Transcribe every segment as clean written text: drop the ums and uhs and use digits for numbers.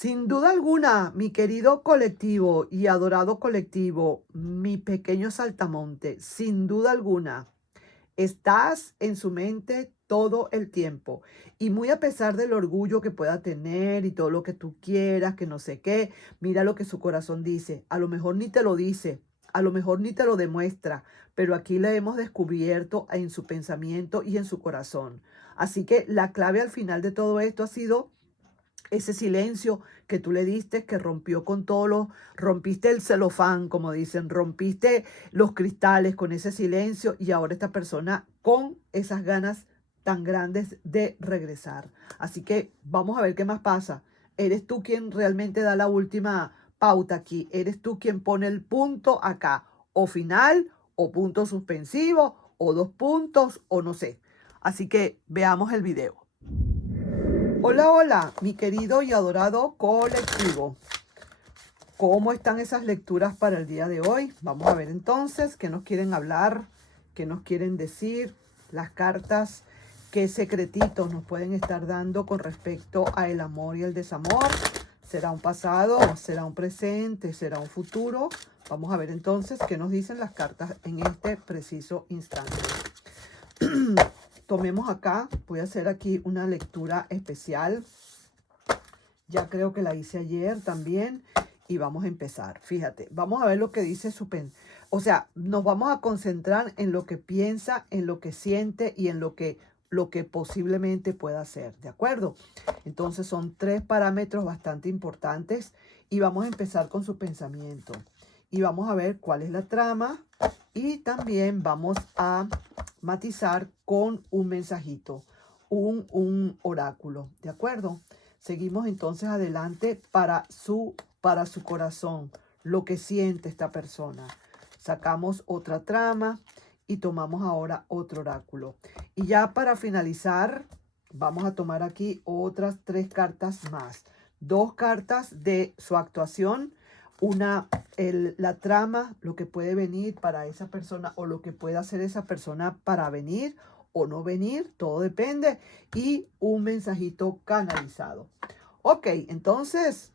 Sin duda alguna, mi querido colectivo y adorado colectivo, mi pequeño saltamonte, sin duda alguna, estás en su mente todo el tiempo. Y muy a pesar del orgullo que pueda tener y todo lo que tú quieras, que no sé qué, mira lo que su corazón dice. A lo mejor ni te lo dice, a lo mejor ni te lo demuestra, pero aquí le hemos descubierto en su pensamiento y en su corazón. Así que la clave al final de todo esto ha sido ese silencio que tú le diste, que rompió con todo rompiste el celofán, como dicen, rompiste los cristales con ese silencio y ahora esta persona con esas ganas tan grandes de regresar. Así que vamos a ver qué más pasa. Eres tú quien realmente da la última pauta aquí. Eres tú quien pone el punto acá, o final, o punto suspensivo, o dos puntos, o no sé. Así que veamos el video. Hola, hola, mi querido y adorado colectivo. ¿Cómo están esas lecturas para el día de hoy? Vamos a ver entonces qué nos quieren hablar, qué nos quieren decir las cartas, qué secretitos nos pueden estar dando con respecto a el amor y el desamor. ¿Será un pasado? ¿Será un presente? ¿Será un futuro? Vamos a ver entonces qué nos dicen las cartas en este preciso instante. Tomemos acá, voy a hacer aquí una lectura especial. Ya creo que la hice ayer también. Y vamos a empezar. Fíjate, vamos a ver lo que dice su O sea, nos vamos a concentrar en lo que piensa, en lo que siente y en lo que posiblemente pueda hacer. ¿De acuerdo? Entonces son tres parámetros bastante importantes. Y vamos a empezar con su pensamiento. Y vamos a ver cuál es la trama. Y también vamos a matizar con un mensajito, un oráculo. ¿De acuerdo? Seguimos entonces adelante para su corazón, lo que siente esta persona. Sacamos otra trama y tomamos ahora otro oráculo. Y ya para finalizar, vamos a tomar aquí otras tres cartas más. Dos cartas de su actuación, la trama, lo que puede venir para esa persona o lo que puede hacer esa persona para venir o no venir, todo depende, y un mensajito canalizado. Ok, entonces,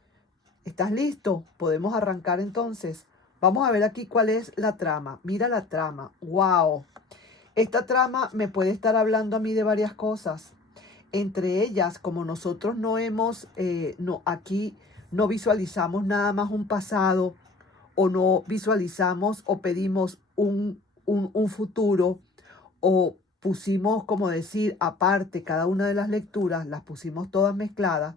¿estás listo? Podemos arrancar entonces. Vamos a ver aquí cuál es la trama. Mira la trama. ¡Wow! Esta trama me puede estar hablando a mí de varias cosas. Entre ellas, como nosotros aquí no visualizamos nada más un pasado, o no visualizamos o pedimos un futuro, o pusimos, como decir, aparte cada una de las lecturas, las pusimos todas mezcladas.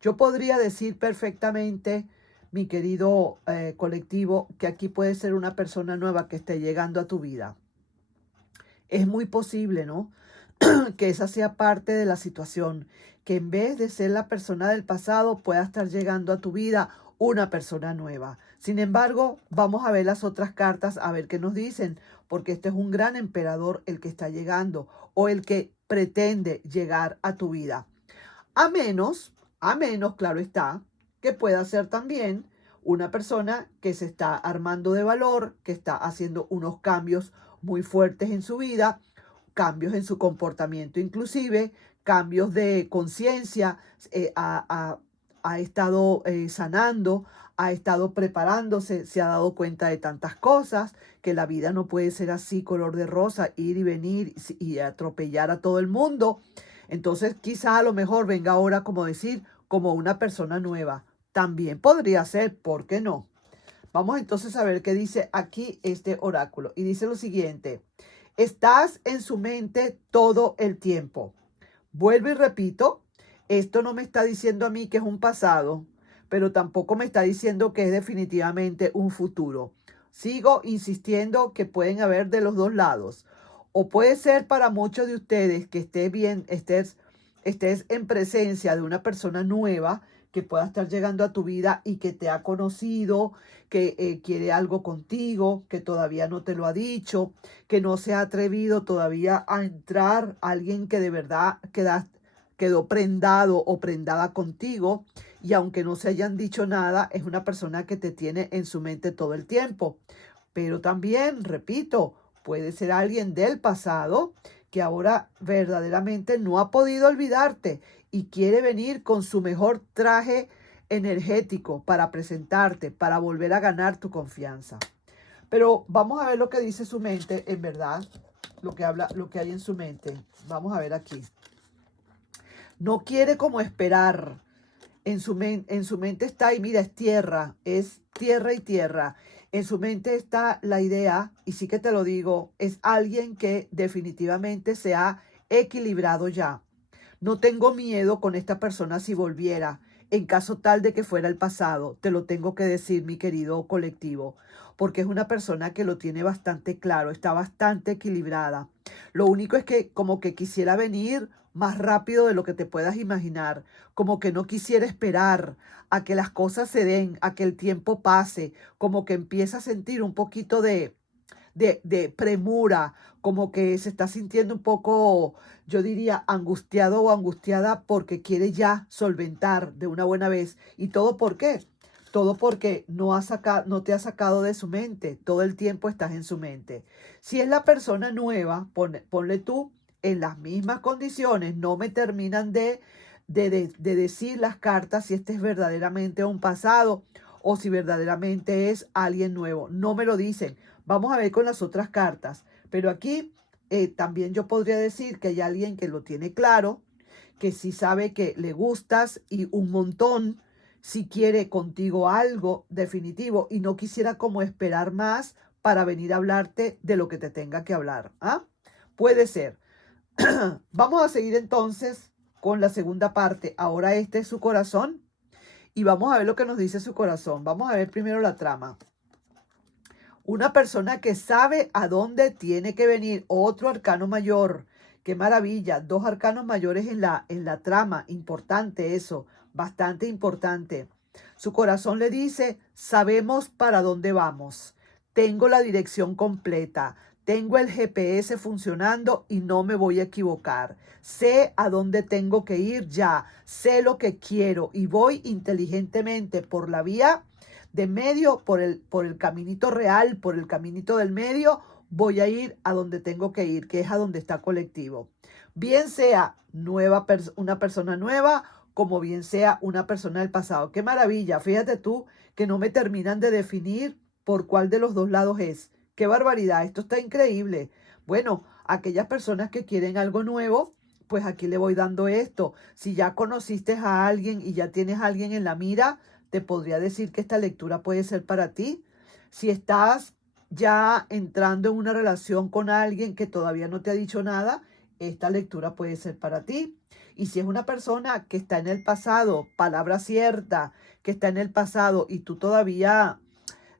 Yo podría decir perfectamente, mi querido colectivo, que aquí puede ser una persona nueva que esté llegando a tu vida. Es muy posible, ¿no? Que esa sea parte de la situación, que en vez de ser la persona del pasado pueda estar llegando a tu vida una persona nueva. Sin embargo, vamos a ver las otras cartas, a ver qué nos dicen, porque este es un gran emperador el que está llegando o el que pretende llegar a tu vida. A menos, claro está, que pueda ser también una persona que se está armando de valor, que está haciendo unos cambios muy fuertes en su vida, cambios en su comportamiento, inclusive cambios de conciencia, ha estado sanando, ha estado preparándose, se ha dado cuenta de tantas cosas, que la vida no puede ser así, color de rosa, ir y venir y atropellar a todo el mundo. Entonces quizás a lo mejor venga ahora, como decir, como una persona nueva. También podría ser, ¿por qué no? Vamos entonces a ver qué dice aquí este oráculo. Y dice lo siguiente: estás en su mente todo el tiempo. Vuelvo y repito, esto no me está diciendo a mí que es un pasado, pero tampoco me está diciendo que es definitivamente un futuro. Sigo insistiendo que pueden haber de los dos lados. O puede ser para muchos de ustedes que estés en presencia de una persona nueva que pueda estar llegando a tu vida y que te ha conocido, que quiere algo contigo, que todavía no te lo ha dicho, que no se ha atrevido todavía a entrar, alguien que de verdad quedó prendado o prendada contigo, y aunque no se hayan dicho nada, es una persona que te tiene en su mente todo el tiempo. Pero también, repito, puede ser alguien del pasado que ahora verdaderamente no ha podido olvidarte y quiere venir con su mejor traje energético para presentarte, para volver a ganar tu confianza. Pero vamos a ver lo que dice su mente, en verdad, lo que habla, lo que hay en su mente. Vamos a ver aquí. No quiere como esperar. En su mente está, y mira, es tierra y tierra. En su mente está la idea, y sí que te lo digo, es alguien que definitivamente se ha equilibrado ya. No tengo miedo con esta persona si volviera, en caso tal de que fuera el pasado. Te lo tengo que decir, mi querido colectivo, porque es una persona que lo tiene bastante claro, está bastante equilibrada. Lo único es que como que quisiera venir más rápido de lo que te puedas imaginar, como que no quisiera esperar a que las cosas se den, a que el tiempo pase, como que empieza a sentir un poquito de premura, como que se está sintiendo un poco, yo diría, angustiado o angustiada porque quiere ya solventar de una buena vez. ¿Y todo por qué? Todo porque no te ha sacado de su mente, todo el tiempo estás en su mente. Si es la persona nueva, ponle tú en las mismas condiciones, no me terminan de decir las cartas si este es verdaderamente un pasado o si verdaderamente es alguien nuevo. No me lo dicen. Vamos a ver con las otras cartas. Pero aquí también yo podría decir que hay alguien que lo tiene claro, que sí sabe que le gustas y un montón, si quiere contigo algo definitivo y no quisiera como esperar más para venir a hablarte de lo que te tenga que hablar. ¿Ah? Puede ser. Vamos a seguir entonces con la segunda parte. Ahora este es su corazón y vamos a ver lo que nos dice su corazón. Vamos a ver primero la trama. Una persona que sabe a dónde tiene que venir. Otro arcano mayor. Qué maravilla. Dos arcanos mayores en la trama. Importante eso. Bastante importante. Su corazón le dice, sabemos para dónde vamos. Tengo la dirección completa. Tengo el GPS funcionando y no me voy a equivocar. Sé a dónde tengo que ir ya. Sé lo que quiero y voy inteligentemente por la vía de medio, por el caminito real, por el caminito del medio, voy a ir a donde tengo que ir, que es a donde está colectivo. Bien sea una persona nueva, como bien sea una persona del pasado. ¡Qué maravilla! Fíjate tú que no me terminan de definir por cuál de los dos lados es. ¡Qué barbaridad! Esto está increíble. Bueno, aquellas personas que quieren algo nuevo, pues aquí le voy dando esto. Si ya conociste a alguien y ya tienes a alguien en la mira, te podría decir que esta lectura puede ser para ti. Si estás ya entrando en una relación con alguien que todavía no te ha dicho nada, esta lectura puede ser para ti. Y si es una persona que está en el pasado, palabra cierta, que está en el pasado y tú todavía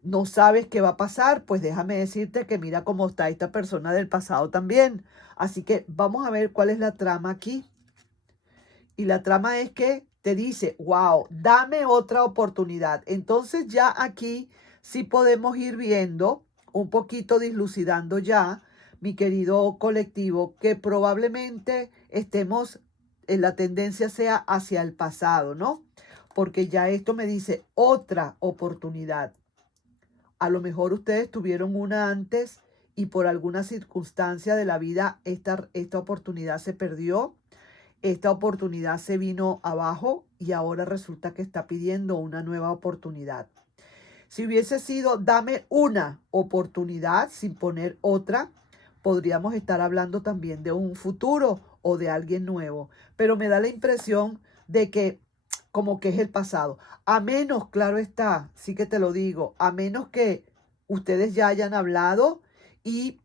no sabes qué va a pasar, pues déjame decirte que mira cómo está esta persona del pasado también. Así que vamos a ver cuál es la trama aquí. Y la trama es que te dice, wow, dame otra oportunidad. Entonces ya aquí sí podemos ir viendo, un poquito dislucidando ya, mi querido colectivo, que probablemente estemos, en la tendencia sea hacia el pasado, ¿no? Porque ya esto me dice otra oportunidad. A lo mejor ustedes tuvieron una antes y por alguna circunstancia de la vida esta oportunidad se perdió. Esta oportunidad se vino abajo y ahora resulta que está pidiendo una nueva oportunidad. Si hubiese sido dame una oportunidad sin poner otra, podríamos estar hablando también de un futuro o de alguien nuevo. Pero me da la impresión de que como que es el pasado. A menos, claro está, sí que te lo digo, a menos que ustedes ya hayan hablado y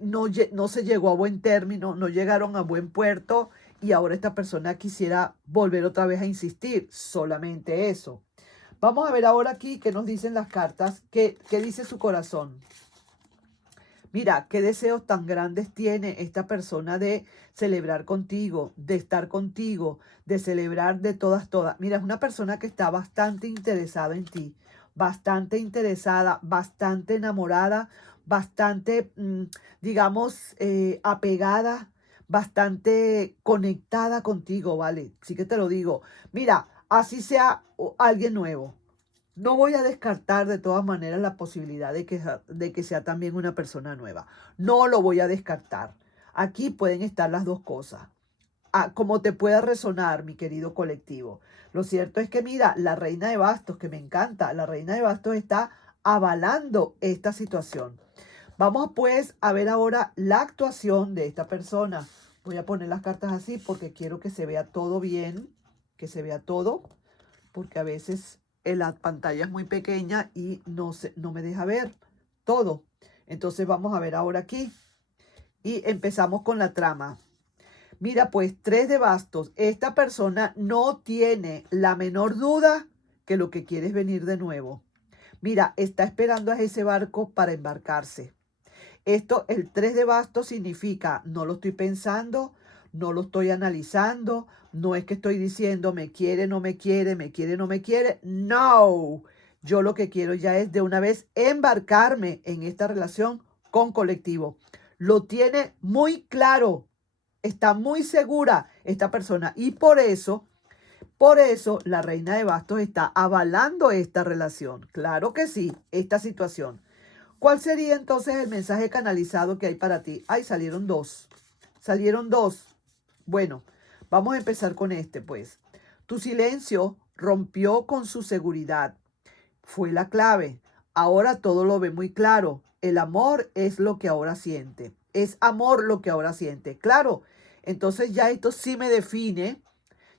no se llegó a buen término, no llegaron a buen puerto y ahora esta persona quisiera volver otra vez a insistir. Solamente eso. Vamos a ver ahora aquí qué nos dicen las cartas, qué dice su corazón. Mira, qué deseos tan grandes tiene esta persona de celebrar contigo, de estar contigo, de celebrar de todas. Mira, es una persona que está bastante interesada en ti, bastante interesada, bastante enamorada, bastante, digamos, apegada, bastante conectada contigo, ¿vale? Sí que te lo digo. Mira, así sea alguien nuevo. No voy a descartar de todas maneras la posibilidad de que sea también una persona nueva. No lo voy a descartar. Aquí pueden estar las dos cosas. como te pueda resonar, mi querido colectivo. Lo cierto es que mira, la reina de bastos, que me encanta, la reina de bastos está avalando esta situación. Vamos pues a ver ahora la actuación de esta persona. Voy a poner las cartas así porque quiero que se vea todo bien, que se vea todo, porque a veces la pantalla es muy pequeña y no me deja ver todo. Entonces vamos a ver ahora aquí y empezamos con la trama. Mira, pues 3 de bastos. Esta persona no tiene la menor duda que lo que quiere es venir de nuevo. Mira, está esperando a ese barco para embarcarse. Esto, el 3 de bastos significa, no lo estoy pensando, no lo estoy analizando, no es que estoy diciendo me quiere, no me quiere, me quiere, no me quiere. No, yo lo que quiero ya es de una vez embarcarme en esta relación con colectivo. Lo tiene muy claro, está muy segura esta persona y por eso la reina de bastos está avalando esta relación. Claro que sí, esta situación. ¿Cuál sería entonces el mensaje canalizado que hay para ti? Ay, salieron 2. Salieron 2. Bueno, vamos a empezar con este, pues. Tu silencio rompió con su seguridad. Fue la clave. Ahora todo lo ve muy claro. El amor es lo que ahora siente. Es amor lo que ahora siente. Claro, entonces ya esto sí me define,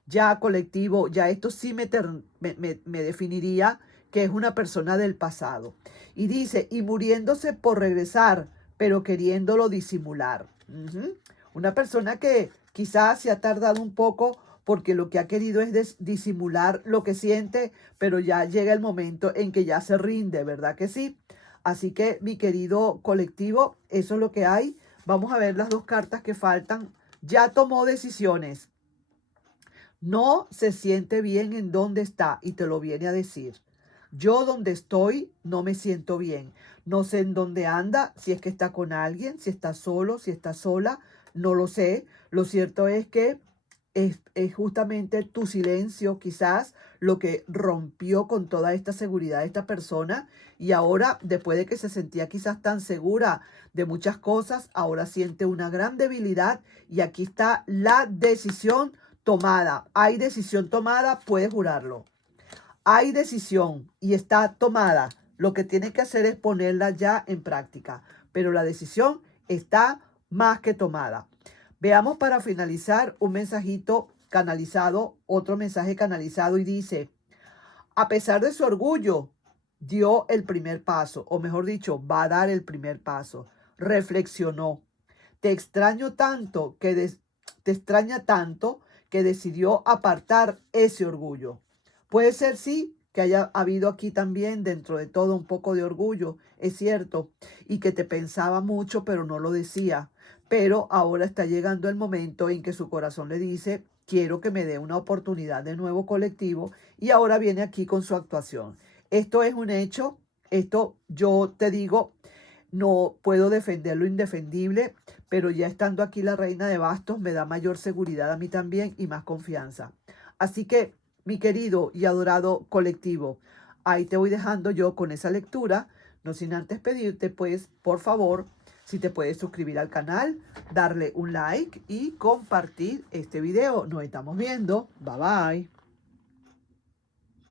ya colectivo, ya esto sí me definiría que es una persona del pasado. Y dice, y muriéndose por regresar, pero queriéndolo disimular. Una persona que quizás se ha tardado un poco porque lo que ha querido es disimular lo que siente, pero ya llega el momento en que ya se rinde, ¿verdad que sí? Así que, mi querido colectivo, eso es lo que hay. Vamos a ver las 2 cartas que faltan. Ya tomó decisiones. No se siente bien en donde está y te lo viene a decir. Yo donde estoy no me siento bien. No sé en dónde anda, si es que está con alguien, si está solo, si está sola, no lo sé. Lo cierto es que es justamente tu silencio quizás lo que rompió con toda esta seguridad de esta persona y ahora después de que se sentía quizás tan segura de muchas cosas, ahora siente una gran debilidad y aquí está la decisión tomada. Hay decisión tomada, puedes jurarlo. Hay decisión y está tomada. Lo que tiene que hacer es ponerla ya en práctica, pero la decisión está más que tomada. Veamos para finalizar un mensajito canalizado, otro mensaje canalizado y dice, a pesar de su orgullo, dio el primer paso, o mejor dicho, va a dar el primer paso. Reflexionó. Te extraño tanto te extraña tanto que decidió apartar ese orgullo. Puede ser, sí, que haya habido aquí también dentro de todo un poco de orgullo, es cierto, y que te pensaba mucho pero no lo decía. Pero ahora está llegando el momento en que su corazón le dice, quiero que me dé una oportunidad de nuevo colectivo y ahora viene aquí con su actuación. Esto es un hecho, esto yo te digo, no puedo defender lo indefendible, pero ya estando aquí la reina de bastos me da mayor seguridad a mí también y más confianza. Así que, mi querido y adorado colectivo, ahí te voy dejando yo con esa lectura, no sin antes pedirte, pues, por favor, si te puedes suscribir al canal, darle un like y compartir este video. Nos estamos viendo. Bye bye.